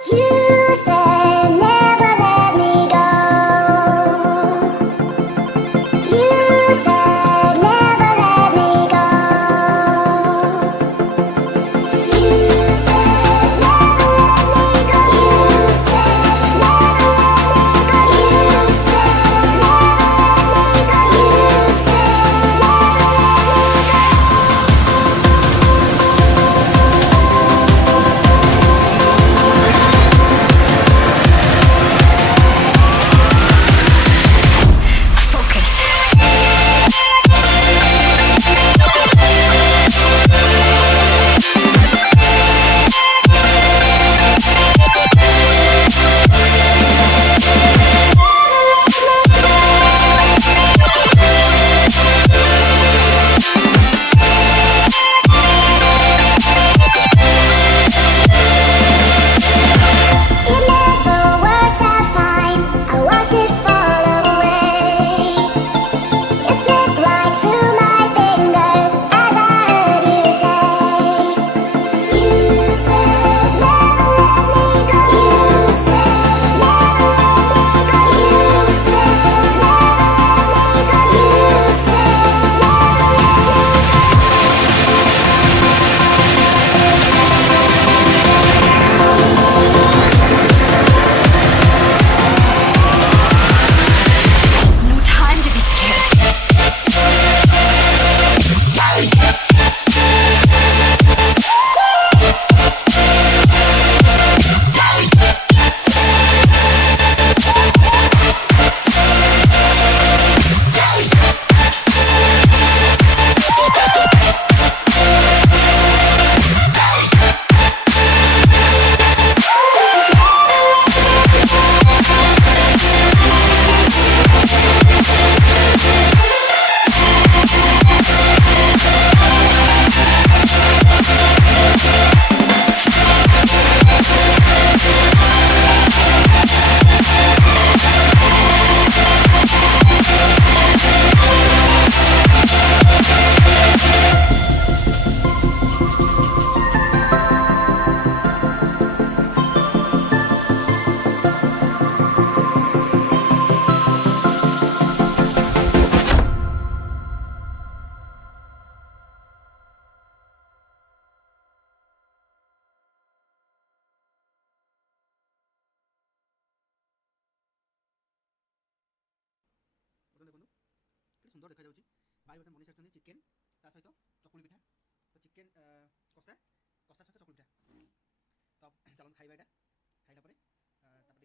You said never let me go. You said never let me go. You said never let me go. You said never let me go. You said never let me go. You said it never worked out fine. I watched it fall away. It slipped right through my fingers as I heard you say. You said never let me go. You said never let me go. You said never let me go. You said There's no time to be scared. ଦେଖନ୍ତୁ କେତେ ସୁନ୍ଦର ଦେଖାଯାଉଛି। ଭାଇ ଗୋଟେ ବନେଇ ସାରିଛନ୍ତି chicken ତା ସହିତ ଚକୁଳି ପିଠା। ତ ଚିକେନ୍ କଷା ସହିତ ଚକୁଳି ପିଠା। ତ ଚାଲନ୍ତୁ ଖାଇବା ଏଇଟା।